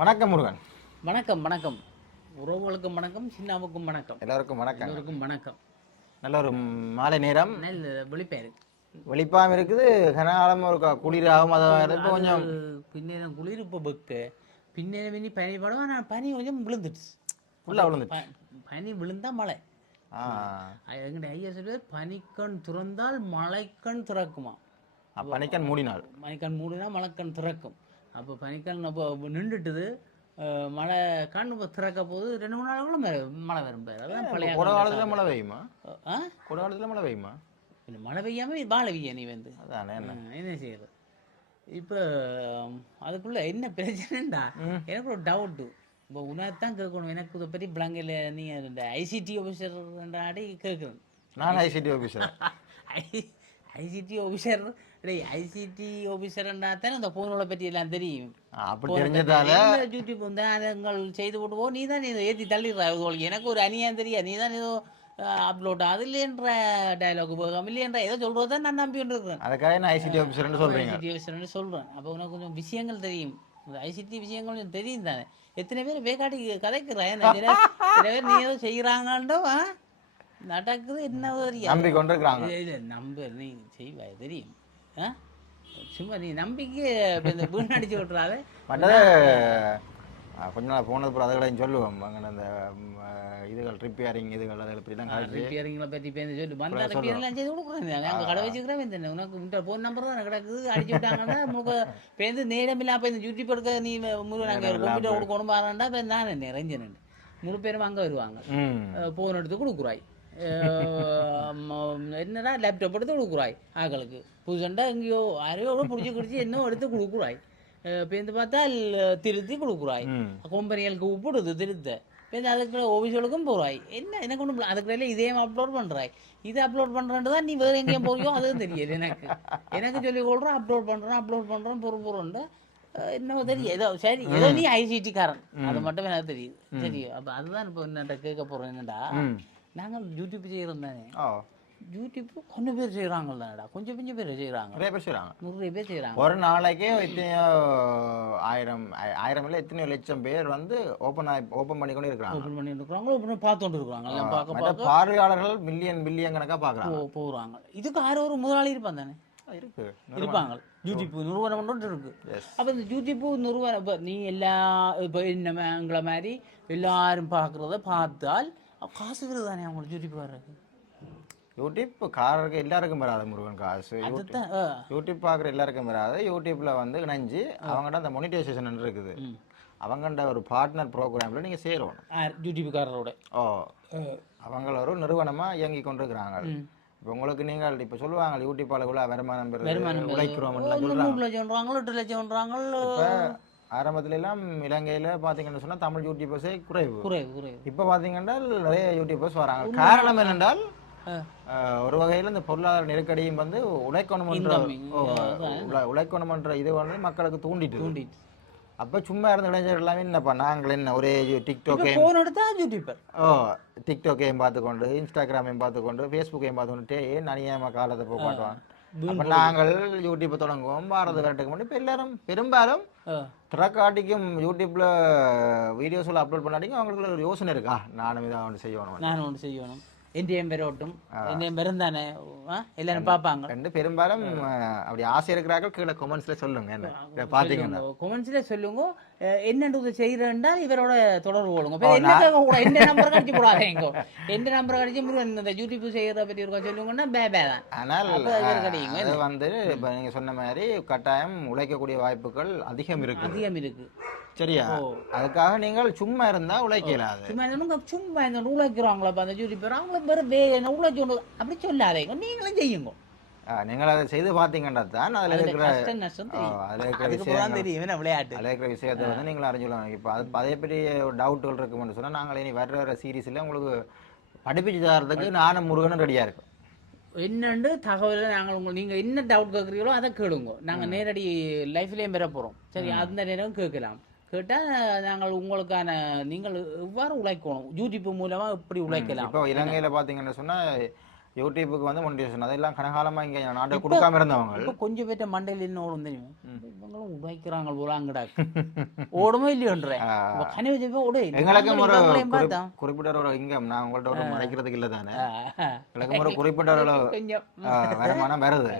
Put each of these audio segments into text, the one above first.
வணக்கம் முருகன். வணக்கம் வணக்கம். உறவுகளுக்கும் வணக்கம், சின்னாவுக்கும் வணக்கம், எல்லாருக்கும் வணக்கம். எல்லோருக்கும் வணக்கம். நல்ல ஒரு மாலை நேரம். நல்ல விழிப்பேரு வெளிப்பாம இருக்குது. கனகாலம் ஒரு குளிராகும். அதை இப்போ கொஞ்சம் பின்னேரம் குளிர் இப்போ பெக்கு பின்னேரம் இனி பனி படம். நான் பனி கொஞ்சம் விழுந்துடுச்சு, ஃபுல்லாக விழுந்துச்சு. பனி விழுந்தா மழை. எங்களுடைய ஐயா சொல்லுவார், பனிக்கண் திறந்தால் மழைக்கண் திறக்குமா. பனிக்கண் மூடினாள், பனிக்கண் மூடினா மழைக்கண் திறக்கும். அப்போ பனிக்கண் அப்போ நின்றுட்டுது, மழை கண் திறக்க போது 2-3 நாளுக்குள்ள மழை வரும் பேர். அதான் பழைய கொடை காலத்தில் மழை பெய்யுமா? கொடை காலத்தில் மழை பெய்யுமா? மழை பெய்யாம வாழ பெய்ய நீ வந்து அதானே என்ன செய்யறது. இப்போ அதுக்குள்ள என்ன பிரச்சனைண்டா, எனக்கு ஒரு டவுட்டு. இப்போ உனத்தான் கேட்கணும், எனக்கு இதை பற்றி பிளாங்கில் நீ இந்த ஐசிடி ஆஃபீஸர் ஆடி கேட்குறேன். நான் ICT officer. ICT officer ICT ஆஃபீஸர்னா தானே அந்த ஃபோனோட பற்றி எல்லாம் தெரியும். அப்படி தெரிஞ்சதால யூடியூப் வந்து நீங்கள் செய்து போட்டுவோ, நீ தான் இதை ஏற்றி தள்ளிடுற. எனக்கு ஒரு அநியாயம் தெரியா, நீ தான் ஏதோ அப்லோட் அது இல்லைன்ற டைலாக் போகாம இல்லையன்ற ஏதோ சொல்றது தான் நான் நம்பி கொண்டு இருக்கிறேன். அதுக்காக நான் ஐசிடி ஆஃபீஸர்னு சொல்கிறேன். ஐசிடி ஆஃபீஸர்னு சொல்கிறேன். அப்போ உனக்கு கொஞ்சம் விஷயங்கள் தெரியும், ஐசிடி விஷயங்கள் கொஞ்சம் தெரியும் தானே. எத்தனை பேர் வேக்காட்டி கதைக்கிறேன், சில பேர் நீ ஏதோ செய்கிறாங்கன்றோ நடக்குது என்ன தெரியும், நம்பி கொண்டு இருக்கிறாங்க. இல்லை நம்ப நீ செய்வாய் தெரியும். சும்மா நீ நம்பிக்கை இந்த வீண் அடிச்சு விட்டுறாத. கொஞ்ச நாள் போனது போல அதுகளையும் சொல்லுவோம். அங்கே அந்த இதுகள் ரிப்பேரிங் இதுகள் அதில் இப்படி தான் ரிப்பேரிங்களை பற்றி பேருந்து சொல்லி வந்த ரிப்பேர்லாம் செய்து கொடுக்குறேன். அங்கே கடை வச்சுக்கிறேன் தானே. உனக்கு இந்த ஃபோன் நம்பர் தான் கிடக்குது, அடிச்சு விட்டாங்கன்னா உங்களுக்கு பேருந்து நேரமில்லா இப்போ இந்த யூடியூப் எடுக்க நீ முழு நாங்கள் கம்ப்யூட்டர் கொடுக்கணும் பாருண்டா. இப்போ நான் என்ன ரஞ்சன் முழு பேரும் அங்கே வருவாங்க, ஃபோன் எடுத்து கொடுக்குறாய். என்னடா லேப்டாப் எடுத்து கொடுக்குறாய் ஆக்களுக்கு புதுசண்டா எங்கேயோ அரையோட பிடிச்சி குடிச்சு இன்னும் எடுத்து கொடுக்குறாய். பேருந்து பார்த்தா திருத்தி கொடுக்குறாய். கம்பெனிகளுக்கு உப்பிடுது திருத்த பேருந்து அதுக்கு ஆஃபீஸுகளுக்கும் போகிறாய். என்ன எனக்கு ஒன்றும் அதுக்குள்ள இதே அப்லோட் பண்ணுறாய். இதை அப்லோட் பண்ணுறேன்ட்டு தான் நீ வேறு எங்கேயும் போறியோ அதுவும் தெரியல எனக்கு சொல்லி கொள்கிறோம். அப்லோட் பண்ணுறோம் பொறுப்புறோன்ட்டு என்ன தெரியும். ஏதோ சரி ஏதோ நீ ஐசிடி காரன் அது மட்டும் எனக்கு தெரியுது. சரி அப்போ அதுதான் இப்போ என்னட்ட கேட்க போகிறோம். என்னடா நாங்கள் யூடியூப் செய்கிறோம் தானே. யூடியூப் கொஞ்சம் பேர் செய்கிறாங்கல்லடா, கொஞ்சம் பேர் செய்கிறாங்க, நிறைய பேர் செய்கிறாங்க, 100 பேர் செய்கிறாங்க. ஒரு நாளைக்கே எத்தனையோ ஆயிரம் இல்லை எத்தனையோ லட்சம் பேர் வந்து ஓப்பன் பண்ணி கொண்டு இருக்கிறாங்க. ஓப்பன் பண்ணி இருக்கிறாங்க, ஓப்பன் பார்த்துட்டு இருக்கிறாங்க. எல்லாம் பார்க்க பார்வையாளர்கள் பில்லியன் கணக்காக பார்க்குறாங்க போகிறாங்க. இதுக்கு யாரோ ஒரு முதலாளி இருப்பான் தானே, இருப்பாங்க. யூடியூப் நிறுவனம் ஒன்று இருக்கு. அப்போ இந்த யூடியூப் நிறுவனம் இப்போ நீ எல்லா இப்போ என்ன எங்களை மாதிரி எல்லாரும் பார்க்குறத பார்த்தால் காசு வருது தானே அவங்களுக்கு யூடியூப் வர்றது. யூடியூப்காரருக்கு எல்லாருக்கும் வராது முருகன் காசு. யூடியூப் பார்க்குற எல்லாருக்கும் வராது. யூடியூப்பில் வந்து இணைஞ்சு அவங்கள்ட்ட அந்த மொனிடைசேஷன் இருக்குது. அவங்கள்ட்ட ஒரு பார்ட்னர் ப்ரோக்ராமில் நீங்கள் சேரணும் யூடியூப்காரரோட. அவங்கள ஒரு நிறுவனமாக இயங்கி கொண்டிருக்கிறாங்க. இப்போ உங்களுக்கு நீங்கள் இப்போ சொல்லுவாங்க யூடியூப்பால் இவ்வளோ வருமானம் உழைக்கிறோம் 2 லட்சம் இப்போ ஆரம்பத்துல எல்லாம் இலங்கையில் பார்த்தீங்கன்னு சொன்னால் தமிழ் யூடியூபர்ஸே குறைவு. இப்போ பார்த்தீங்கன்னா நிறைய யூடியூபர்ஸ் வராங்க. காரணம் என்னென்றால் ஒரு வகையில் இந்த பொருளாதார நெருக்கடியும் வந்து உழைக்கணுமன்ற இது வந்து மக்களுக்கு தூண்டிட்டு அப்போ சும்மா இருந்த இளைஞர்கள் எல்லாமே என்னப்பா நாங்கள் என்ன ஒரே டிக்டாக்கையும் பார்த்துக்கொண்டு இன்ஸ்டாகிராமையும் பார்த்துக்கொண்டு ஃபேஸ்புக்கையும் பார்த்துக்கொண்டு ஏன் அநியாயமாக காலத்தை போக்காட்டுவான். அப்போ நாங்கள் யூடியூப்பை தொடங்குவோம் பாரத விரட்டுக்கு முன்னாடி இப்போ எல்லாரும் பெரும்பாலும் திறக்காட்டிக்கும் யூடியூப்ல வீடியோஸில் அப்லோட் பண்ணாட்டிக்கும் அவங்களுக்கு ஒரு யோசனை இருக்கா, நானும் இதை ஒன்று செய்யணும் என்டிஎம் பெறட்டும் என்டிஎம் பெருந்தானே எல்லாரும் பார்ப்பாங்க. பெரும்பாலும் அப்படி ஆசை இருக்கிறார்கள் கீழே கொமெண்ட்ஸ்ல சொல்லுங்க. என்ன பார்த்தீங்கன்னா கொமெண்ட்ஸ்ல சொல்லுங்க என்னென்று செய்யறேன்டா இவரோட தொடர்பு கொள்ளுங்க. எந்த நம்பர் கடிச்சு போடாதீங்க, எந்த நம்பர் கடிச்சு முருகன் இந்த யூடியூப் செய்யறத பற்றி இருக்கா சொல்லுங்கன்னா பேபே தான். ஆனால் அது வந்து இப்போ நீங்க சொன்ன மாதிரி கட்டாயம் உழைக்கக்கூடிய வாய்ப்புகள் அதிகம் இருக்கு. சரியா? அதுக்காக நீங்கள் சும்மா இருந்தா உழைக்கலாது. சும்மா இருந்தா உழைக்கிறாங்களா அந்த யூடியூப் அவங்கள உழைச்சு அப்படி சொல்லாதீங்க, நீங்களும் செய்யுங்க. நீங்கள் அதை செய்து பார்த்தீங்கன்னா தான் அதில் இருக்கிற விஷயத்தை வந்து நீங்கள் அறிஞ்சுக்கலாம். இப்போ அதே பெரிய டவுட்டுகள் இருக்குன்னு சொன்னால் நாங்கள் இனி வர்ற சீரீஸில் உங்களுக்கு படிப்பிச்சு தரதுக்கு நானும் முருகனும் ரெடியாக இருக்கும். என்னண்டு தகவலை நாங்கள் நீங்கள் என்ன டவுட் கேட்குறீங்களோ அதை கேளுங்க. நாங்கள் நேரடி லைஃப்லேயும் பெற போகிறோம். சரி, அந்த நேரம் கேட்கலாம். கேட்டால் நாங்கள் உங்களுக்கான நீங்கள் எவ்வாறு உழைக்கணும் யூடியூப் மூலமாக எப்படி உழைக்கலாம். இப்போ இலங்கையில் பார்த்தீங்கன்னு சொன்னால் யூடியூப்புக்கு வந்து மொனிடைசேஷன் அதெல்லாம் கனகாலமாக இங்கே நாட்டை கொடுக்காம இருந்தவங்க இப்போ கொஞ்சம் பேர்ட்ட மண்டையில் என்ன ஓடும் தெரியும் இவங்களும் உடைக்கிறாங்க போல அங்கடாக்கு ஓடுமோ இல்லையோன்றேன் கனவு ஓடு எங்களுக்கும் ஒரு குறிப்பிட்ட ஒரு இங்கம் நான் உங்கள்ட்ட ஒரு மறைக்கிறதுக்கு இல்லை தானே எங்களுக்கும் ஒரு குறிப்பிட்ட ஒரு கொஞ்சம் வருமானம் வருது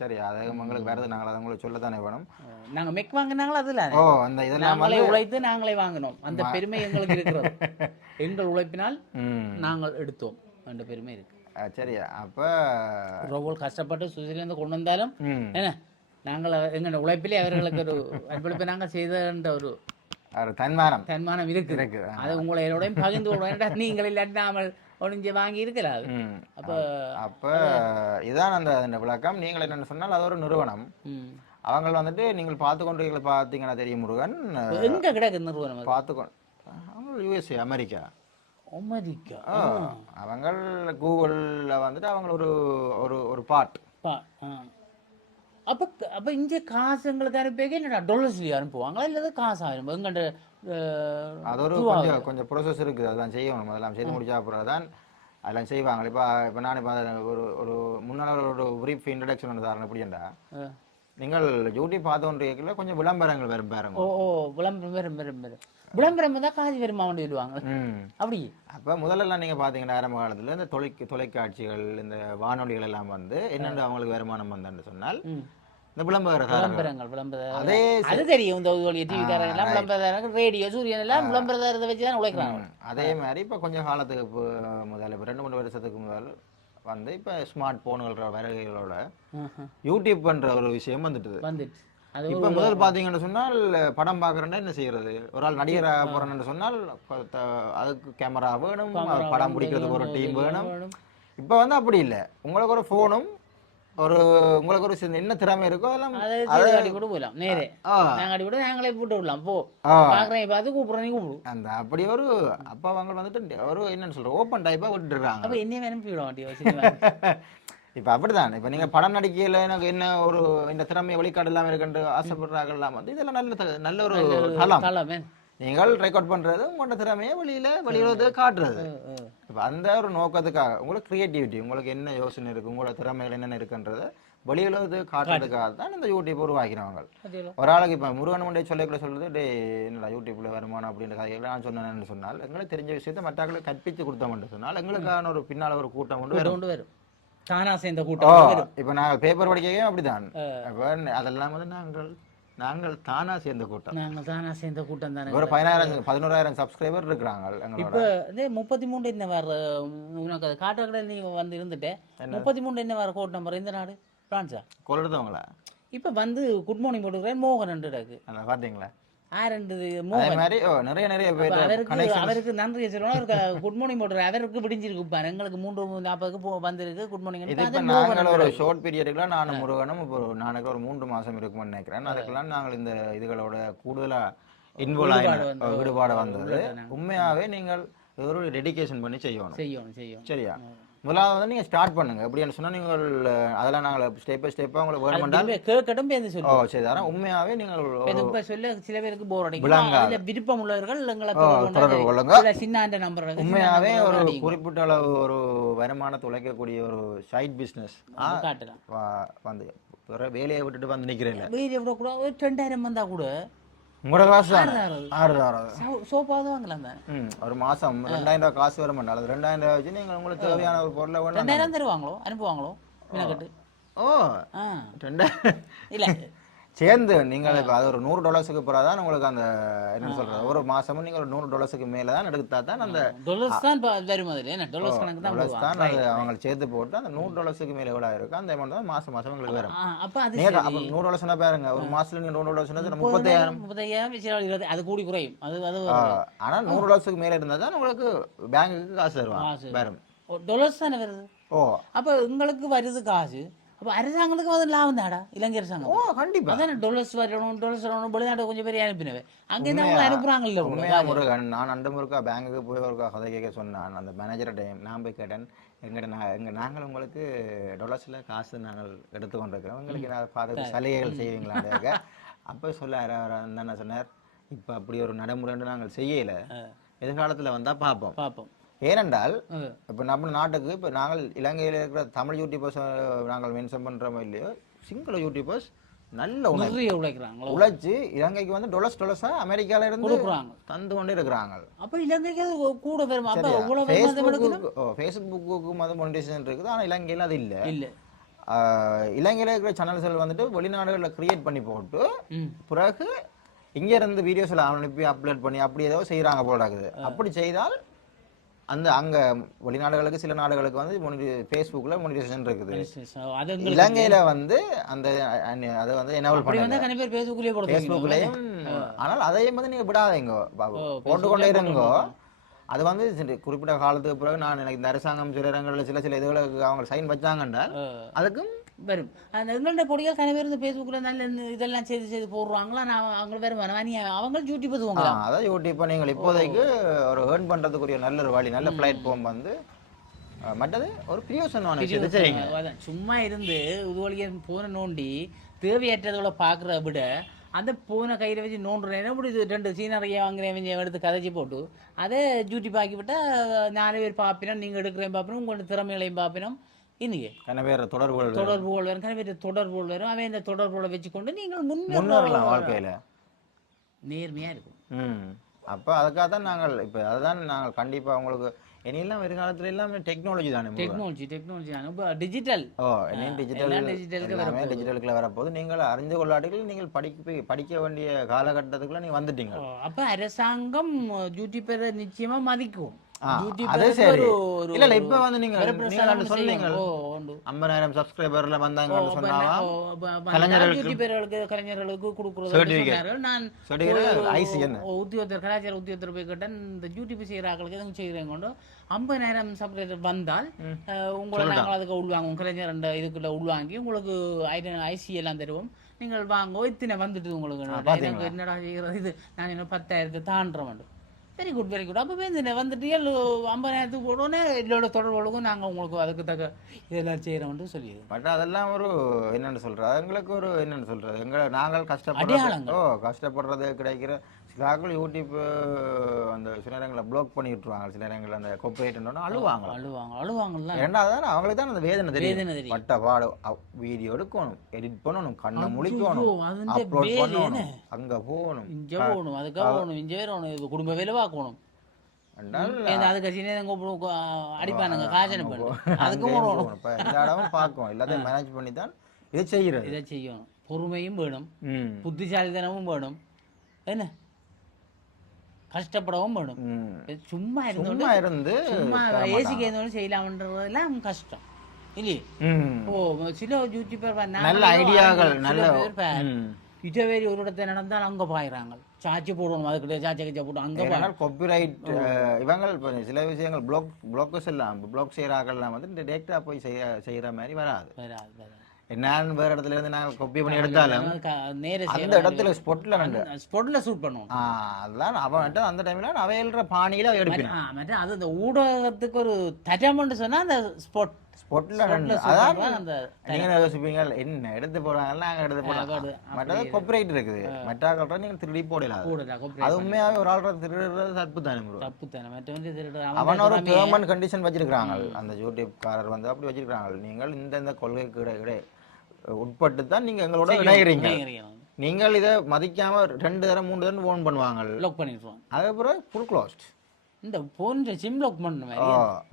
சரி அது உங்களுக்கு வருது நாங்கள் அதை உங்களுக்கு சொல்லத்தானே வேணும் நாங்க மெக் வாங்கினாங்களோ அதுல அந்த இதெல்லாம் நாங்களே உழைத்து நாங்களே வாங்கினோம் அந்த பெருமை எங்களுக்கு இருக்கிறது எங்கள் உழைப்பினால் நாங்கள் எடுத்தோம் அந்த பெருமை இருக்கு சரியா அப்ப ரொம்ப கஷ்டப்பட்டு சுவிட்சர்லாந்து கொண்டு வந்தாலும் என்ன நாங்கள் எங்களோட உழைப்பிலே அவர்களுக்கு ஒரு அன்பளிப்பை நாங்கள் செய்த ஒரு தன்மானம் இருக்கு அது உங்களோடையும் பகிர்ந்து கொள்வோம் நீங்கள் இல்லாமல் ஒழிஞ்சு வாங்கி இருக்கலாம் அப்ப இதான் அந்த விளக்கம் நீங்கள் என்னென்னு சொன்னால் அது ஒரு நிறுவனம் அவங்க வந்துட்டு நீங்கள் பார்த்து கொண்டு பார்த்தீங்கன்னா தெரியும் முருகன் எங்க கிடக்கு நிறுவனம் பார்த்துக்கொண்டு அவங்க யூஎஸ்ஏ அமெரிக்கா அவங்க கூகுள்ல வந்துட்டு அவங்க ஒரு ஒரு ஒரு பார்ட் அப்ப இங்க காசு எங்களுக்கு அனுப்பிக்க என்னடா டாலர்ஸ்லயே அனுப்புவாங்களா இல்ல காசு அனுப்பும் எங்கள்கிட்ட அது ஒரு கொஞ்சம் ப்ரோசஸ் இருக்குது அதெல்லாம் செய்யணும் அதெல்லாம் செய்து முடிச்சா அப்புறம் தான் அதெல்லாம் செய்வாங்க இப்போ நான் இப்போ ஒரு முன்னாள் ஒரு பிரீஃப் இன்ட்ரடக்ஷன் ஒன்று தரேன் எப்படின்னா நீங்கள் யூடியூப் பார்த்தோன்றீங்கள கொஞ்சம் விளம்பரங்கள் வரும் பாருங்க விளம்பரம் தான் காசு வருமா சொல்லுவாங்க அப்படி அப்போ முதல்லலாம் நீங்கள் பார்த்தீங்கன்னா ஆரம்ப காலத்தில் இந்த தொலைக்காட்சிகள் இந்த வானொலிகள் எல்லாம் வந்து என்னென்ன அவங்களுக்கு வருமானம் வந்தேன்னு சொன்னால் இந்த விளம்பரங்கள் அதே அது தெரியும் இந்த டிவி எல்லாம் விளம்பரம் ரேடியோ சூரியன் எல்லாம் விளம்பரத்தை வச்சு தான் உழைக்கிறாங்க அதே மாதிரி இப்போ கொஞ்சம் காலத்துக்கு முதல்ல இப்போ 2-3 வருஷத்துக்கு முதல் வந்து இப்போ ஸ்மார்ட் போனுகளோட வருகைகளோட யூடியூப்ன்ற ஒரு விஷயம் வந்துட்டு இப்போ முதல் பார்த்தீங்கன்னு சொன்னால் படம் பார்க்குறேன்னா என்ன செய்யறது ஒரு ஆள் நடிகராக போகிறேன்னு சொன்னால் அதுக்கு கேமரா வேணும் படம் பிடிக்கிறதுக்கு ஒரு டீம் வேணும் இப்போ வந்து அப்படி இல்லை உங்களுக்கு ஒரு ஃபோனும் ஒரு உங்களுக்கு ஒரு என்ன திறமை இருக்கோ அதெல்லாம் கூட போகலாம் நேரே நாங்கள் கூட நாங்களே போட்டு விடலாம் போ பார்க்குறேன் பார்த்து கூப்பிட்றேன் கூப்பிடு அந்த அப்படி ஒரு அப்பா அவங்க வந்துட்டு ஒரு என்னன்னு சொல்கிறோம் ஓப்பன் டைப்பாக விட்டுருக்காங்க அப்போ என்னையும் அனுப்பிவிட மாட்டேன் இப்போ அப்படிதான் இப்போ நீங்கள் படம் நடிக்கையில் எனக்கு என்ன ஒரு இந்த திறமையை வெளிக்காடலாம் இருக்குன்னு ஆசைப்படுறாங்கலாம் வந்து இதெல்லாம் நல்ல ஒரு களம் நீங்கள் ரெக்கார்ட் பண்ணுறது உங்களோட திறமையை வெளியில காட்டுறது இப்போ அந்த ஒரு நோக்கத்துக்காக உங்களுக்கு கிரியேட்டிவிட்டி உங்களுக்கு என்ன யோசனை இருக்குது உங்களோட திறமைகள் என்னென்ன இருக்குன்றதை வெளியுலகத்து காட்டுறதுக்காக தான் இந்த யூடியூப் உருவாக்கினவங்க ஒரு ஆளுக்கு இப்போ முருகன் மண்டே சொல்லக்கூட சொல்றது டே என்னடா யூடியூப்ல வருமானம் அப்படின்ற கதைகளை நான் சொன்னேன்னு சொன்னால் எங்களுக்கு தெரிஞ்ச விஷயத்த மற்றவர்களை கற்பித்து கொடுத்தோம்னு சொன்னால் எங்களுக்கான ஒரு பின்னால் ஒரு கூட்டம் கொண்டு வரும் தானா சேர்ந்த கூட்டம் இப்போ நாங்கள் பேப்பர் படிக்கவே அப்படிதான் இப்போ அதெல்லாம் வந்து நாங்கள் தானா சேர்ந்த கூட்டம் தானே ஒரு 11,000 சப்ஸ்கிரைபர் இருக்கிறாங்க இப்போ 33 என்ன வர உனக்கு அது காட்டுறதுல நீ வந்து இருந்துட்டு 33 என்ன வர கோட் நம்பர் இந்த நாடு பிரான்ஸா கோல் எடுத்தவங்களா இப்போ வந்து குட் மார்னிங் போட்டுக்கிறேன் மோகன் ரெண்டு பார்த்தீங்களா நிறைய அவருக்கு நன்றி சொல்லணும் குட் மார்னிங் போட்டு அவருக்கு பிடிச்சிருக்கு பாரு எங்களுக்கு 3:40 வந்திருக்கு குட் மார்னிங் ஒரு ஷார்ட் பீரியடுக்குள்ள நானும் முருகனும் நாளைக்கு ஒரு 3 மாசம் இருக்கும்னு நினைக்கிறேன் அதுக்கெல்லாம் நாங்கள் இந்த இதுகளோட கூடுதலா இன்வால்வ் ஈடுபாடு வந்தது உண்மையாவே நீங்கள் ஒரு டெடிகேஷன் பண்ணி செய்யணும் சரியா முதலாவது வந்து நீங்க ஸ்டார்ட் பண்ணுங்க எப்படின்னு சொன்னா நீங்கள் அதெல்லாம் நாங்கள் ஸ்டெப் பை ஸ்டெப்பா உங்களுக்கு வேணுமென்றால் கேட்கட்டும் பேருந்து சொல்லி சரி அதான் உண்மையாவே நீங்கள் சொல்ல சில பேருக்கு போர் அடிக்கும் விருப்பம் உள்ளவர்கள் எங்களை சின்ன நம்பர் உண்மையாவே ஒரு குறிப்பிட்ட அளவு ஒரு வருமானத்தை உழைக்கக்கூடிய ஒரு சைட் பிசினஸ் காட்டலாம் வந்து வேலையை விட்டுட்டு வந்து நிக்கிறேன் வேலையை விட கூட 2,000 வந்தா கூட உங்களோட காசு 6,000 சோப்பாவது வாங்கலாம் தான் ஒரு மாசம் 2,000 காசு வர மாட்டாங்க அது 2,000 வச்சு நீங்கள் உங்களுக்கு தேவையான ஒரு பொருளை 2,000 தருவாங்களோ அனுப்புவாங்களோ ஓ 2,000 இல்ல சேர்ந்து நீங்கள் இப்போ அது ஒரு $100 போகிறதா தான் உங்களுக்கு அந்த என்ன சொல்றது ஒரு மாசமும் நீங்கள் ஒரு $100 மேலே தான் எடுத்தா தான் அந்த டாலர்ஸ் தான் வரும் அதில் டாலர்ஸ் கணக்கு தான் அது அவங்க சேர்த்து போட்டு அந்த $100 மேலே எவ்வளோ இருக்கும் அந்த அமௌண்ட் தான் மாசம் உங்களுக்கு வரும் அப்போ அது $100 பாருங்க ஒரு மாசத்துல நீங்கள் $100 30,000 அது கூடி குறையும் அது ஆனால் $100 மேலே இருந்தால் தான் உங்களுக்கு பேங்குக்கு காசு தருவாங்க வரும் டாலர்ஸ் தானே வருது அப்போ உங்களுக்கு வருது காசு அப்போ அரசாங்கத்துக்கு அது லாபம் தாடா இலங்கை அரசாங்கம் கண்டிப்பா அதான் டாலர்ஸ் வரணும் வெளிநாட்டு கொஞ்சம் பேர் அனுப்பினவே அங்கேருந்து அவங்க அனுப்புறாங்கல்ல முருகன் நான் அந்த முருக்கா பேங்குக்கு போய் ஒருக்கா கதை கேட்க சொன்னான் அந்த மேனேஜர் டைம் நான் போய் கேட்டேன் நாங்கள் உங்களுக்கு டாலர்ஸில் காசு நாங்கள் எடுத்துக்கொண்டிருக்கிறோம் உங்களுக்கு நான் பார்த்து சலுகைகள் செய்வீங்களா அப்போ சொல்ல என்ன சொன்னார் இப்போ அப்படி ஒரு நடைமுறை நாங்கள் செய்யலை எதிர்காலத்தில் வந்தால் பார்ப்போம் ஏனென்றால் இப்போ நம்ம நாட்டுக்கு இப்போ நாங்கள் இலங்கையில் இருக்கிற தமிழ் யூடியூபர்ஸ் நாங்கள் மென்ஷன் பண்ணுறோமோ இல்லையோ, சிங்கள யூடியூபர்ஸ் நல்ல உழைக்கிறாங்க, உழைச்சி இலங்கைக்கு வந்து டொலர்ஸா அமெரிக்கால இருந்து தந்து கொண்டு இருக்கிறாங்க. அப்போ இலங்கைக்கு அது கூட வரும். அப்போ ஃபேஸ்புக்கும் அது மொனிடைசேஷன் இருக்குது, ஆனால் இலங்கையில் அது இல்லை. இலங்கையில் இருக்கிற சேனல்ஸ்கள் வந்துட்டு வெளிநாடுகளில் கிரியேட் பண்ணி போட்டு பிறகு இங்கே இருந்து வீடியோஸ் எல்லாம் அனுப்பி அப்லோட் பண்ணி அப்படி ஏதோ செய்கிறாங்க போல இருக்குது. அப்படி செய்தால் அந்த அங்க வெளிநாடுகளுக்கு சில நாடுகளுக்கு வந்து ஃபேஸ்புக்ல மொனிடைசேஷன் இருக்குது. இலங்கையில வந்து அந்த அதை வந்து எனேபிள் பண்ணி ஃபேஸ்புக்லயும், ஆனால் அதையும் வந்து நீங்க விடாதீங்க, போட்டுக்கொண்டே இருங்கோ. அது வந்து குறிப்பிட்ட காலத்துக்கு பிறகு நான் எனக்கு இந்த அரசாங்கம் சில இடங்களில் சில இதுகளுக்கு அவங்க சைன் வச்சாங்கன்னா அதுக்கும் வரும். அந்த எங்கள்கிட்ட பொடிகள் கன பேர் இந்த ஃபேஸ்புக்கில் நல்ல இதெல்லாம் செய்து போடுறாங்களா, நான் அவங்க வேறு அவங்க யூடியூப் எதுவாங்க. அதான் யூடியூப்பை நீங்கள் இப்போதைக்கு ஒரு ஏர்ன் பண்ணுறதுக்குரிய நல்ல ஒரு வழி, நல்ல பிளாட்ஃபார்ம் வந்து மற்றது ஒரு பிரியோசனமான விஷயம். சும்மா இருந்து இது வழியே போன நோண்டி தேவையற்றதோட பார்க்குறத விட அந்த போனை கையில் வச்சு நோண்டுறேன் அப்படி 2 சீனரையை வாங்குறேன் எடுத்து கதைச்சி போட்டு அதை யூடியூப் ஆக்கி விட்டால் 4 பேர் பார்ப்பினோம், நீங்கள் எடுக்கிறேன் பார்ப்பினோம், உங்களோட திறமைகளையும் பார்ப்பினோம். இன்னைக்கு தொடர்புகள் வரும், தொடர்புகள் வரும். அவன் இந்த தொடர்புகளை வச்சுக்கொண்டு நீங்கள் முன்னேறலாம் வாழ்க்கையில், நேர்மையாக இருக்கும். அப்போ அதுக்காக தான் நாங்கள் இப்போ அதுதான் நாங்கள் கண்டிப்பாக உங்களுக்கு இனியெல்லாம் வருங்காலத்துல எல்லாமே டெக்னாலஜி தானே, டெக்னாலஜி தானே, இப்போ டிஜிட்டல் டிஜிட்டலுக்குள்ள வரப்போது நீங்கள் அறிந்து கொள்ளாட்டிகள் நீங்கள் படிக்க வேண்டிய காலகட்டத்துக்குள்ள நீங்க வந்துட்டீங்க. அப்ப அரசாங்கம் யூடியூபரை நிச்சயமா மதிக்கும். அதே சரி இல்ல இல்ல இப்ப வந்து நீங்க சொன்னீங்க 50,000 சப்ஸ்கிரைபர்ல வந்தாங்கன்னு சொன்னாவா கலைஞர்களுக்கு கொடுக்குறது. நான் உத்தியோகத்தர் கலாச்சார உத்தியோகத்தர் போய் கேட்டேன், இந்த யூடியூப் செய்யறாங்களுக்கு எதுவும் செய்கிறேன் கொண்டு 50,000 சப்ஸ்கிரைபர் வந்தால் உங்களை நாங்கள் அதுக்கு உள்வாங்குவோம், கலைஞர் இதுக்குள்ள உள்வாங்கி உங்களுக்கு ஐசி எல்லாம் தருவோம், நீங்கள் வாங்க இத்தனை வந்துட்டு உங்களுக்கு என்னடா செய்யறது இது, நான் இன்னும் 10,000 தாண்டுற வேண்டும். Very good very good. அப்போ வந்துட்டு 50,000 போடனே இதோட தொடர்புகளுக்கும் நாங்கள் உங்களுக்கு அதுக்கு தக்க இதெல்லாம் செய்கிறோம்னு சொல்லிடுது. பட் அதெல்லாம் ஒரு என்னென்னு சொல்கிறது, எங்களுக்கு ஒரு என்னென்னு சொல்கிறது, நாங்கள் கஷ்டப்படுறது கிடைக்கிற சில ஆக்கள் யூடியூப் அந்த சில நேரங்களில் ப்ளாக் பண்ணி விட்டுருவாங்க, சில நேரங்களில் அந்த கொப்பரேட்னு அழுவாங்கல்ல. ரெண்டாவது அவங்களுக்கு தான் அந்த வேதனை தெரியும். பட்ட பாடு வீடியோ எடுக்கணும், எடிட் பண்ணணும், கண்ணை முழிக்கணும், அப்லோட் பண்ணணும், அங்கே போகணும், இங்கே போகணும், அதுக்காக போகணும், இங்கே வேணும், குடும்ப வேலை பார்க்கணும், அடிப்பானுங்க காசனை அதுக்கும் எல்லா இடமும் பார்க்கும், எல்லாத்தையும் மேனேஜ் பண்ணி தான் இதை செய்யணும். பொறுமையும் வேணும், புத்திசாலித்தனமும் வேணும், என்ன கஷ்டப்படவும் வேணும். சும்மா இருந்து சும்மா ஏசிக்கு இருந்தோம் செய்யலாம்ன்றதெல்லாம் கஷ்டம் இல்லையே. சில யூடியூபர் நல்ல ஐடியாக்கள் நல்ல இட்டவேரி ஒரு இடத்துல நடந்தால் அங்கே பாயிறாங்க, சாட்சி போடணும், அதுக்கிட்ட சாட்சி கச்சா போட்டு அங்கே காப்பிரைட் இவங்க சில விஷயங்கள் ப்ளாக்கர்ஸ் எல்லாம் ப்ளாக் செய்கிறாங்கலாம் வந்து டேரெக்டாக போய் செய்கிற மாதிரி வராது. நான் வேற இடத்துல இருந்து நாங்கள் காப்பி பண்ணி எடுத்தாலும் அந்த இடத்துல ஸ்பாட்ல ஷூட் பண்ணுவோம். அதெல்லாம் அவன் அந்த டைம்ல அவன் எழுற பாணியில எடுப்பேன். அது அந்த ஊடகத்துக்கு ஒரு தரம்னு சொன்னா அந்த ஸ்பாட்ல நீங்க யோசிப்பீங்க என்ன எடுத்து போறாங்க, நாங்க எடுத்து போறாங்க, மற்றது காப்பிரைட் இருக்குது, மற்ற நீங்க திருடி போடலாம். அது உண்மையாவே ஒரு ஆள் திருடுறது தப்பு தானே. அவன் ஒரு பெர்மனன்ட் கண்டிஷன் வச்சிருக்காங்க, அந்த யூடியூப் காரர் வந்து அப்படி வச்சிருக்காங்க, நீங்கள் இந்த கொள்கைக்கு உட்பட்டு தான் நீங்க எங்களோட இணைகிறீங்க. நீங்கள் இதை மதிக்காம 2 தரம் 3 தரம் ஓன் பண்ணுவாங்க, லாக் பண்ணிடுவாங்க, அதுக்கப்புறம் ஃபுல் க்ளோஸ்ட். இந்த போன் சிம் லாக் பண்ண மாதிரி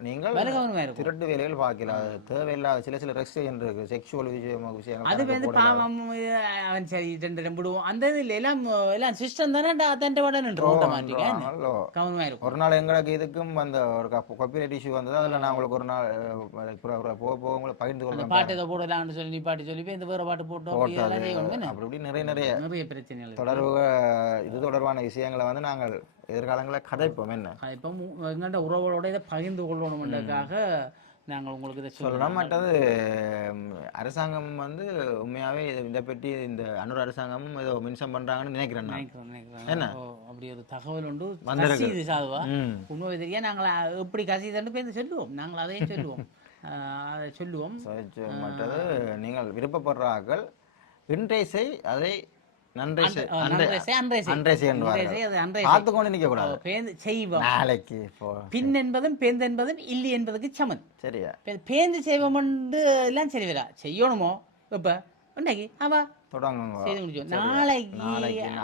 நீங்கள் திருட்டு வேலைகள் பார்க்கல, தேவையில்லாத சில ரெஸ்ட்ரிக்ஷன் இருக்கு, செக்ஷுவல் விஷயம் அது வந்து பாவம் அவன் சரி 2 விடுவோம், அந்த இதுல எல்லாம் சிஸ்டம் தானே அதென்ட வட நின்று ஆட்டோமேட்டிக்கா கவனமா இருக்கும். ஒரு நாள் எங்களுக்கு இதுக்கும் அந்த ஒரு காப்பிரைட் இஷ்யூ வந்தது, அதில் நான் உங்களுக்கு ஒரு நாள் போக உங்களை பகிர்ந்து கொள்றேன், பாட்டு ஏதோ போடலாம்னு சொல்லி நீ பாட்டு சொல்லி இந்த வேற பாட்டு போட்டோம், அப்படி நிறைய பிரச்சனைகள் தொடர்பு இது தொடர்பான விஷயங்களை வந்து நாங்கள் எதிர்காலங்களில் கதைப்போம். என்ன இப்போ எங்கள்கிட்ட உறவுகளோட இதை பகிர்ந்து கொள்ளணும்ன்றதுக்காக நாங்கள் உங்களுக்கு இதை சொல்லலாம். மற்றது அரசாங்கம் வந்து உண்மையாகவே இதை பற்றி இந்த அன்னூர் அரசாங்கமும் ஏதோ மென்ஷன் பண்ணுறாங்கன்னு நினைக்கிறேன். என்ன அப்படி ஒரு தகவல் உண்டு வந்து சாதுவா உண்மை தெரியா, நாங்கள் எப்படி கசிதன்னு போய் சொல்லுவோம், நாங்கள் அதையும் சொல்லுவோம் அதை சொல்லுவோம். மற்றது நீங்கள் விருப்பப்படுறார்கள் இன்றைசை அதை நன்றி அன்றைய பார்த்துக்கொண்டு நிக்க கூடாது செய்வோம் நாளைக்கு பின் என்பதும் பேந்து என்பதும் இல்லை என்பதுக்கு சமன் சரியா பேந்து செய்வோம் எல்லாம் சரி வரா செய்யணுமோ இப்ப இன்னைக்கு அவா தொடங்குங்க செய்து முடிச்சோம் நாளைக்கு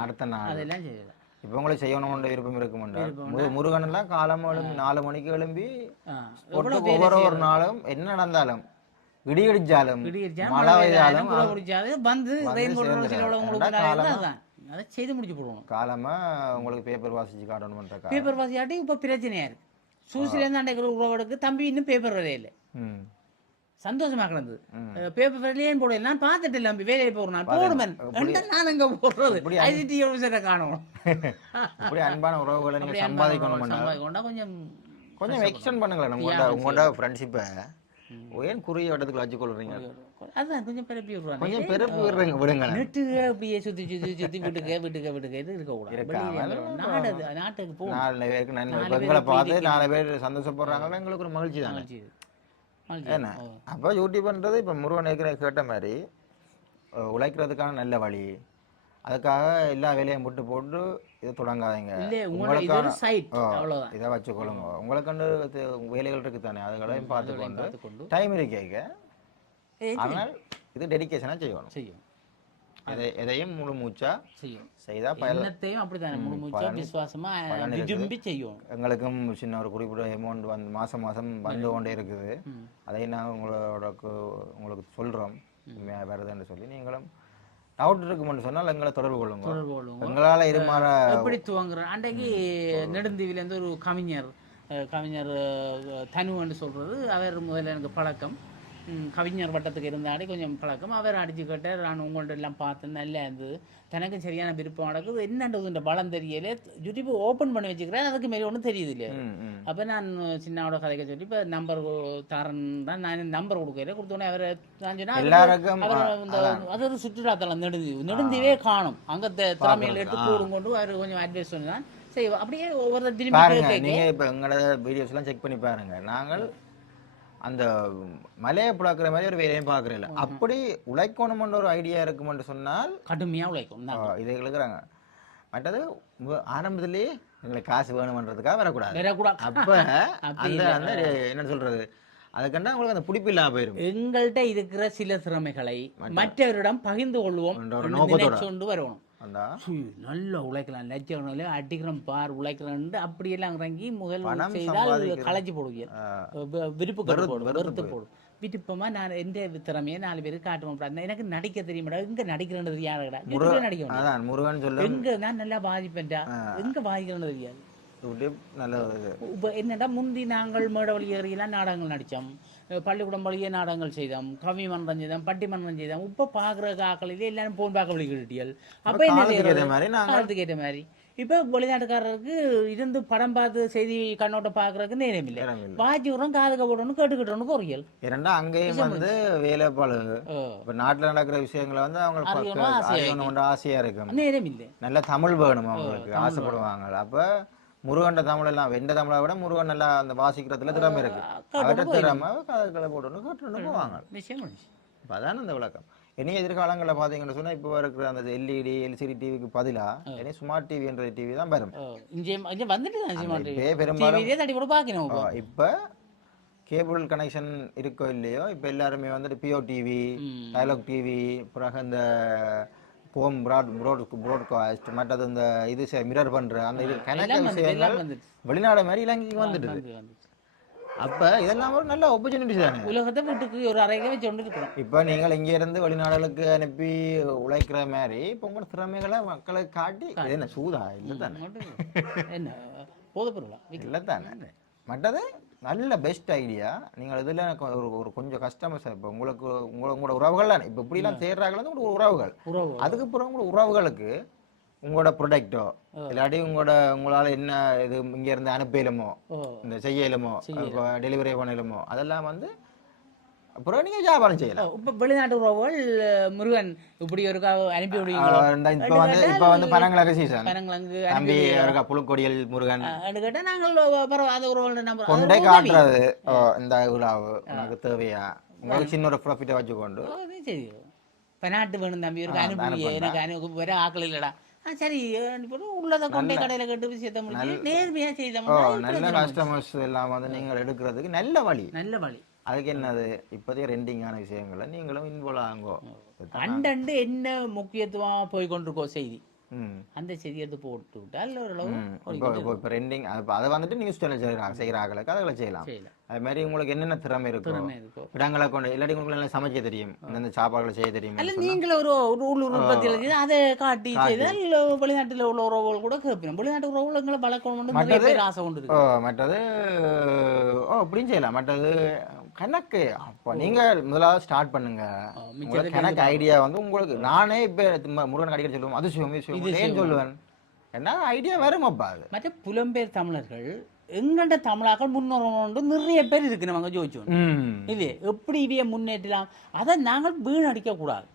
அடுத்த நாள் அதெல்லாம் செய்யல இப்போ உங்களுக்கு செய்யணும்ன்ற விருப்பம் இருக்குமென்றால் முருகன் எல்லாம் காலம் எழும்பி 4 மணிக்கு எழும்பி ஒவ்வொரு நாளும் என்ன நடந்தாலும் இடி இடிச்சாலும் மழை பெய்தாலும் வந்து அதை செய்து முடிச்சு போடுவோம் காலமா உங்களுக்கு பேப்பர் வாசிச்சு காட்டணும் பேப்பர் வாசிக்காட்டி இப்ப பிரச்சனையா இருக்கு சூசிலேருந்து அண்டைக்கிற உறவோடுக்கு தம்பி இன்னும் பேப்பர் வரையில சந்தோஷமா கிடந்தது பேப்பர் வரையிலே போடல நான் பார்த்துட்டு இல்லை வேலையை போடுறேன் போடுமன் நான் அங்க போடுறது ஐசிடி காணும் இப்படி அன்பான உறவுகளை நீங்க சம்பாதிக்கணும் கொஞ்சம் எக்ஸ்டெண்ட் பண்ணுங்களேன் உங்களோட ஃப்ரெண்ட்ஷிப்பை ஏன் குறுகிய வட்டத்துக்கு வச்சுக்கொள்றீங்க அதான் கொஞ்சம் பிறப்பி விடுறாங்க கொஞ்சம் பிறப்பு விடுறீங்க விடுங்க நெட்டுக்கு அப்படியே சுத்தி வீட்டுக்கு இது இருக்கக்கூடாது நாட்டுக்கு போ 4 பேருக்கு நன்மை பார்த்து 4 பேர் சந்தோஷப்படுறாங்க எங்களுக்கு ஒரு மகிழ்ச்சி தானே என்ன அப்போ யூடியூப்ன்றது இப்போ முருகன் கேட்ட மாதிரி உழைக்கிறதுக்கான நல்ல வழி அதுக்காக எல்லா வேலையும் விட்டு போட்டு இதை தொடங்காதீங்க இதை வச்சுக்கொள்ளுங்க உங்களுக்கு வேலைகள் இருக்கு தானே அதுகளையும் பார்த்துக்கொண்டு டைம் இருக்கேங்க ஆனால் இது டெடிக்கேஷனாக செய்யணும் எதையும் முழு மூச்சா செய்தா பயணத்தையும் அப்படித்தானே முழு மூச்சா விசுவாசமா விரும்பி செய்யும் எங்களுக்கும் சின்ன ஒரு குறிப்பிட்ட அமௌண்ட் வந்து மாசம் வந்து கொண்டே இருக்குது அதையும் நாங்கள் உங்களுக்கு சொல்றோம் வருதுன்னு சொல்லி நீங்களும் டவுட் இருக்குமென்னு சொன்னால் எங்களை தொடர்பு கொள்ளுங்க எங்களால் இருமாற எப்படி துவங்குறோம் அன்றைக்கு நெடுந்தீவிலேருந்து ஒரு கவிஞர் தனுன்னு சொல்றது அவர் முதல்ல எனக்கு பழக்கம் கவிஞர் வட்டத்துக்கு இருந்தாடி கொஞ்சம் பழக்கம் அவர் அடிச்சு கேட்டார் நான் உங்கள்ட்ட எல்லாம் பார்த்தேன் நல்லா இருந்தது தனக்கு சரியான விருப்பம் நடக்குது என்னன்றது பலம் தெரியல யூடியூப் ஓப்பன் பண்ணி வச்சுக்கிறேன் அதுக்கு மாரி ஒன்றும் தெரியுது இல்லையா அப்போ நான் சின்னாவோட கதைக்க சொல்லி இப்போ நம்பர் தரேன் தான் நான் நம்பர் கொடுத்தோன்னே அவர் நான் சொன்னேன் அது ஒரு சுற்றுலாத்தலம் நெடுந்தீவே காணும் அங்கே திறமையில் எடுத்து போடும் கொண்டு அவர் கொஞ்சம் அட்வைஸ் பண்ணி தான் செய்வோம் அப்படியே ஒவ்வொரு திரும்பி நீங்கள் இப்போ எங்களோட வீடியோஸ்லாம் செக் பண்ணி பாருங்கள் நாங்கள் அந்த மலையை பார்க்குற மாதிரி ஒரு வேலையும் பார்க்குறதில்ல அப்படி உழைக்கணும்ன்ற ஒரு ஐடியா இருக்குமென்று சொன்னால் கடுமையாக உழைக்கும் இதை இருக்கிறாங்க மற்றது ஆரம்பத்திலேயே எங்களுக்கு காசு வேணுமன்றதுக்காக வரக்கூடாது அப்போ அந்த அந்த என்ன சொல்றது அதுக்கண்டா உங்களுக்கு அந்த பிடிப்பு இல்லாமல் போயிடும் எங்கள்கிட்ட இருக்கிற சில திறமைகளை மற்றவரிடம் பகிர்ந்து கொள்வோம் நோக்கத்தோடு வரணும் நல்லா உழைக்கலாம் லட்சம் அடிக்கிறோம் பார் உழைக்கலாம் அப்படியெல்லாம் இறங்கி முதல் செய்தால் களைச்சி போடுவீங்க வெறுத்து போடும் விருப்பமா நான் எந்த திறமையை 4 பேருக்கு காட்டுவோம் எனக்கு நடிக்க தெரியுமாடா எங்க நடிக்கிறேன்றது யாருடா நடிக்க முருகன் எங்க நான் நல்லா பாதிப்பேன்டா எங்க பாதிக்கிறேன்னு தெரியாது என்னடா முந்தி நாங்கள் மேட வழி ஏறியெல்லாம் நாடகங்கள் நடித்தோம் பள்ளிக்கூடம் வழியே நாடகங்கள் செய்தோம் கவி மன்றம் செய்தோம் பட்டி மன்றம் செய்தோம் இப்போ பார்க்குற காக்களிலே எல்லாரும் போன் பார்க்க வழிகிட்டியல் அப்போ என்ன காலத்துக்கு ஏற்ற மாதிரி இப்போ வெளிநாட்டுக்காரருக்கு இருந்து படம் பார்த்து செய்தி கண்ணோட்டம் பார்க்கறதுக்கு நேரம் இல்லை வாட்சி விடுறோம் காதுக போடணும் கேட்டுக்கிட்டோன்னு பொறியல் இரண்டா அங்கேயும் வந்து வேலைப்பாடு இப்போ நாட்டில் நடக்கிற விஷயங்களை வந்து அவங்களுக்கு ஆசையா இருக்கு நேரம் இல்லை நல்ல தமிழ் வேணும் அவங்களுக்கு ஆசைப்படுவாங்க அப்போ முருகன் தமிழ் எல்லாம் வெண்ட தமிழை விட முருகன் நல்லா அந்த வாசிக்கிறதுல திறமை இருக்கு அவர்கிட்ட திறமை கதை போட்டு கேட்டு போவாங்க இப்போ அதான இந்த விளக்கம் இனி எதிர்காலங்களில் பார்த்தீங்கன்னு சொன்னால் இப்போ இருக்கிற அந்த எல்இடி எல்சிடி டிவிக்கு பதிலாக இனி ஸ்மார்ட் டிவி என்ற டிவி தான் வரும் பெரும்பாலும் இப்போ கேபிள் கனெக்ஷன் இருக்கோ இல்லையோ இப்போ எல்லாருமே வந்துட்டு பிஓ டிவி டயலாக் டிவி பிறகு இந்த ஹோம் ப்ராட்காஸ்ட் மற்றது இந்த இது மிரர் பண்ற அந்த இது கணக்கு விஷயங்கள் வெளிநாடு மாதிரி இலங்கைக்கு வந்துடுது அப்ப இதெல்லாம் ஒரு நல்ல ஆப்பர்ச்சுனிட்டி தானே உலகத்தை வீட்டுக்கு ஒரு அறையை வச்சு கொண்டு இருக்கிறோம் இப்போ நீங்கள் இங்க இருந்து வெளிநாடுகளுக்கு அனுப்பி உழைக்கிற மாதிரி இப்போ உங்களோட திறமைகளை மக்களுக்கு காட்டி என்ன சூதா இல்லை தானே என்ன போதப்பொருளா இல்லை தானே மற்றது நல்ல பெஸ்ட் ஐடியா நீங்கள் இதில் ஒரு கொஞ்சம் கஸ்டமர்ஸ் இப்போ உங்களோட உறவுகள் தானே இப்போ இப்படிலாம் செய்கிறாங்களே உறவுகள் அதுக்கப்புறம் உங்களோட உறவுகளுக்கு உங்களோட ப்ரொடக்டோ இல்லாட்டி உங்களால் என்ன இது இங்கே இருந்து அனுப்பலுமோ இந்த செய்யலுமோ டெலிவரி பண்ணலுமோ அதெல்லாம் வந்து அப்புறம் நீங்கள் வியாபாரம் செய்யலாம். இப்போ வெளிநாட்டு உறவுகள் முருகன் இப்படி ஒரு அனுப்பி விடுவீங்க. இப்போ வந்து பனங்கிழங்கு சீசன், தம்பி இருக்கா புழுக்கொடியல் முருகன் கேட்டால் நாங்கள் அந்த உறவுகள் கொண்டே காட்டுறது இந்த விழாவு உனக்கு தேவையா உங்களுக்கு சின்ன ஒரு ப்ராஃபிட்டை வச்சுக்கொண்டு பெனாட்டு வேணும் தம்பி ஒரு அனுப்பி எனக்கு வேற ஆக்கள் இல்லடா சரி உள்ளதை கொண்டே கடையில கேட்டு விஷயத்த முடிஞ்சு நேர்மையா செய்தோம்னா நல்ல கஸ்டமர்ஸ் எல்லாம் வந்து நீங்கள் எடுக்கிறதுக்கு நல்ல வழி நல்ல வழி. அதுக்கு என்னது இப்போதைய ரெண்டிங்கான விஷயங்களை நீங்களும் இன்வால்வ் ஆகுங்கோ. அண்டண்டு என்ன முக்கியத்துவமா போய் கொண்டிருக்கோம் செய்தி அந்த செய்தி எடுத்து போட்டு விட்டால் ஓரளவு இப்போ ரெண்டிங் அதை வந்துட்டு நியூஸ் சேனல் செய்கிறாங்களுக்கு அதுகளை செய்யலாம். அது மாதிரி உங்களுக்கு என்னென்ன திறமை இருக்கும் இடங்களை கொண்டு இல்லாட்டி உங்களுக்கு நல்லா சமைக்க தெரியும், இந்த சாப்பாடுகளை செய்ய தெரியும். அல்ல நீங்கள் ஒரு உள்ளூர் உற்பத்தியில் செய்து அதை காட்டி செய்தால் வெளிநாட்டில் உள்ள உறவுகள் கூட கேட்போம். வெளிநாட்டு உறவுகளை வளர்க்கணும் நிறைய பேர் ஆசை கொண்டு இருக்கு. மற்றது அப்படின்னு செய்யலாம். மற்றது கணக்கு அப்போ நீங்கள் முதலாவது ஸ்டார்ட் பண்ணுங்க. கணக்கு ஐடியா வந்து உங்களுக்கு நானே இப்போ முருகன் அடிக்கடி சொல்லுவோம் அது ஏன் சொல்லுவேன் என்ன ஐடியா வருமாப்பா. அது மற்ற புலம்பெயர் தமிழர்கள் எங்கண்ட தமிழாக்கள் முன்னோர் நிறைய பேர் இருக்கு நம்ம ஜோதிச்சோம் இது எப்படி இவைய முன்னேற்றலாம் அதை நாங்கள் வீணடிக்க கூடாது,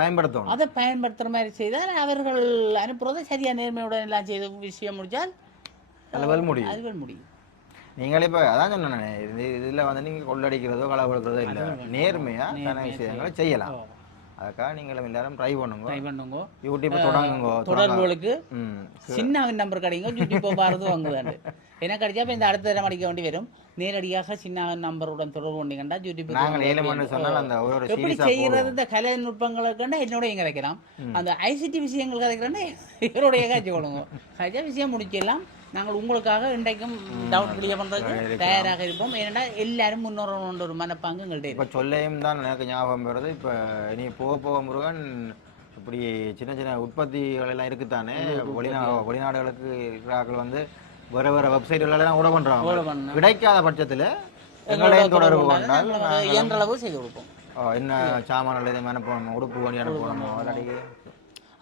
பயன்படுத்தணும். அதை பயன்படுத்துற மாதிரி செய்தால் அவர்கள் அனுப்புறதை சரியா நேர்மையுடன் எல்லாம் செய்த விஷயம் முடிச்சால் முடியும். நீங்களே இப்போ அதான் சொன்னேன் இதில் வந்து நீங்கள் கொள்ளடிக்கிறதோ களை கொடுக்குறதோ இல்லை, நேர்மையாக விஷயங்களை செய்யலாம். அதுக்காக நீங்களும் எல்லாரும் ட்ரை பண்ணுங்க. யூடியூப் தொடங்குங்க. தொடர்புகளுக்கு சின்னாவின் நம்பர் கிடைங்க. யூடியூப் பாரது வாங்குதாண்டு என்ன கிடைச்சா இப்போ இந்த அடுத்த தரம் அடிக்க வேண்டி வரும். நேரடியாக சின்னாவின் நம்பருடன் தொடர்பு கொண்டீங்கன்னா யூடியூப் எப்படி செய்கிறது இந்த கலை நுட்பங்களை கண்டா என்னோட எங்க வைக்கலாம். அந்த ஐசிடி விஷயங்கள் கதைக்கிறேன்னா இவருடைய காட்சி கொள்ளுங்க. காய்ச்சா விஷயம் முடிக்கலாம். நாங்கள் உங்களுக்காக இன்றைக்கும் டவுட் கிளியர் பண்ணுறதுக்கு தயாராக இருப்போம். ஏன்னா எல்லாரும் முன்னோர் ஒரு மனப்பாங்கு எங்கள்கிட்ட இப்போ சொல்லையும் தான் எனக்கு ஞாபகம் வருது. இப்போ நீ போக முருகன் இப்படி சின்ன சின்ன உற்பத்திகள் எல்லாம் இருக்குத்தானே வெளிநாடுகளுக்கு இருக்கிறார்கள் வந்து வேற வேற வெப்சைட்டுகளெல்லாம் கூட பண்ணுறாங்க. கிடைக்காத பட்சத்தில் எங்களையும் தொடர்பு கொண்டால் இயன்றளவு செய்து கொடுப்போம். என்ன சாமான்கள் எதுவும் அனுப்பணுமோ உடுப்பு வண்டி அனுப்பணுமோ இல்லாட்டி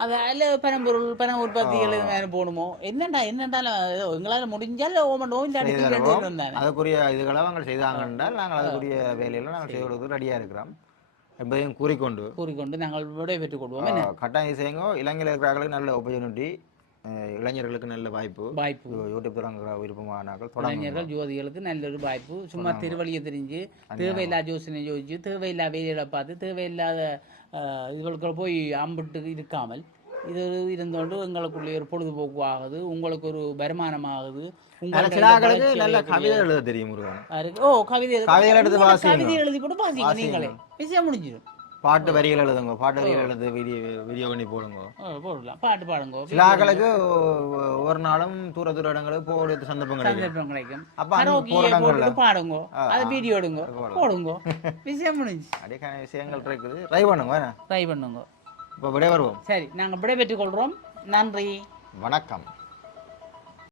அதில் பணம் உற்பத்திகள் போகணுமோ என்னென்றாலும் எங்களால் முடிஞ்சால் அதுக்குரிய இதுகளை அவங்க செய்தாங்க என்றால் நாங்கள் அதுக்குரிய வேலையில் நாங்கள் செய்ய கொடுத்து ரெடியாக இருக்கிறோம் என்பதையும் கூறிக்கொண்டு நாங்கள் விடைபெற்றுக் கொள்வோம். கட்டாயம் செய்யுங்க. இளைஞர்கள் இருக்கிறார்களுக்கு நல்ல ஆப்பர்ச்சுனிட்டி, இளைஞர்களுக்கு நல்ல வாய்ப்பு யூடியூப் தொடங்குற விருப்பமானார்கள் இளைஞர்கள் ஜோதிகளுக்கு நல்ல ஒரு வாய்ப்பு. சும்மா திருவழியை தெரிஞ்சு தேவையில்லா யோசனை யோசிச்சு தேவையில்லா வேலைகளை பார்த்து தேவையில்லாத இதுகளுக்கு போய் அம்பிட்டு இருக்காமல் இது இருந்தோண்டு எங்களுக்குள்ளே ஒரு பொழுதுபோக்கு ஆகுது, உங்களுக்கு ஒரு வருமானம் ஆகுது. நல்ல கவிதை எழுத தெரியும். கவிதை எழுதி கூட பாசிங்க நீங்களே விஷயம் முடிஞ்சிடும். பாட்டு வரிகள் எழுதுங்க, பாட்டு வரிகள் எழுது வீடியோ பண்ணி போடலாம், பாட்டு பாடுங்க. சில ஆட்களுக்கு ஒரு நாளும் தூர இடங்களுக்கு போட சந்தர்ப்பம் கிடைக்கும். அப்ப பாடுங்க, அதை வீடியோ எடுங்க, போடுங்க, விஷயம் முடிஞ்சு. அதேக்கான விஷயங்கள் இருக்குது. ட்ரை பண்ணுங்க. இப்போ விடை வருவோம். சரி, நாங்கள் விடை பெற்றுக் கொள்றோம். நன்றி, வணக்கம்.